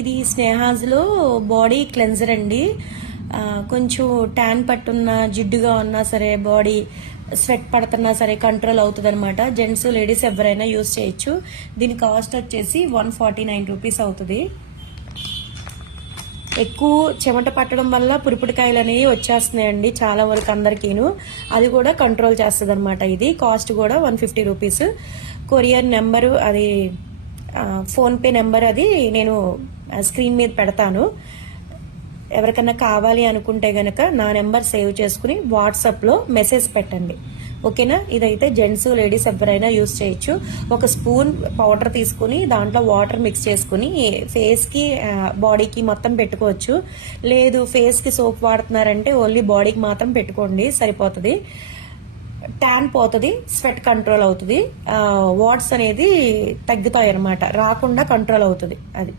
ఇది స్నేహాజ్లో body cleanser అండి. కొంచెం ట్యాన్ పట్టున్న జిడ్డుగా ఉన్నా సరే బాడీ స్వెట్ పడుతున్నా సరే కంట్రోల్ అవుతుంది అనమాట జెంట్స్ లేడీస్ ఎవరైనా యూస్ చేయొచ్చు. దీని కాస్ట్ వచ్చేసి వన్ ఫార్టీ నైన్ రూపీస్ అవుతుంది. ఎక్కువ చెమట పట్టడం వల్ల పురిపుడికాయలు అనేవి వచ్చేస్తున్నాయండి చాలా వరకు అందరికీను. అది కూడా కంట్రోల్ చేస్తుంది అనమాట ఇది. కాస్ట్ కూడా one fifty rupees. Courier number అది ఫోన్పే నెంబర్ అది నేను స్క్రీన్ మీద పెడతాను. ఎవరికన్నా కావాలి అనుకుంటే గనక నా నెంబర్ సేవ్ చేసుకుని వాట్సాప్లో మెసేజ్ పెట్టండి. ఓకేనా? ఇదైతే జెంట్స్ లేడీస్ ఎవరైనా యూస్ చేయొచ్చు. ఒక స్పూన్ పౌడర్ తీసుకుని దాంట్లో వాటర్ మిక్స్ చేసుకుని ఫేస్కి బాడీకి మొత్తం పెట్టుకోవచ్చు. లేదు ఫేస్కి సోప్ వాడుతున్నారంటే ఓన్లీ బాడీకి మాత్రం పెట్టుకోండి సరిపోతుంది. ట్యాన్ పోతుంది స్వెట్ కంట్రోల్ అవుతుంది. వాట్స్ అనేది తగ్గుతాయి అన్నమాట రాకుండా కంట్రోల్ అవుతుంది అది.